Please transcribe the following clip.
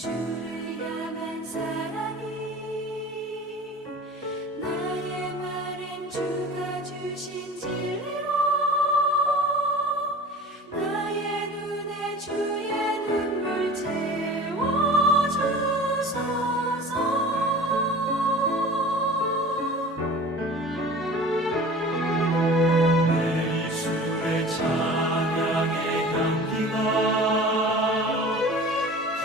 주를 향한 사랑이 나의 말은 주가 주신 진리로 나의 눈에 주의 눈물 채워주소서.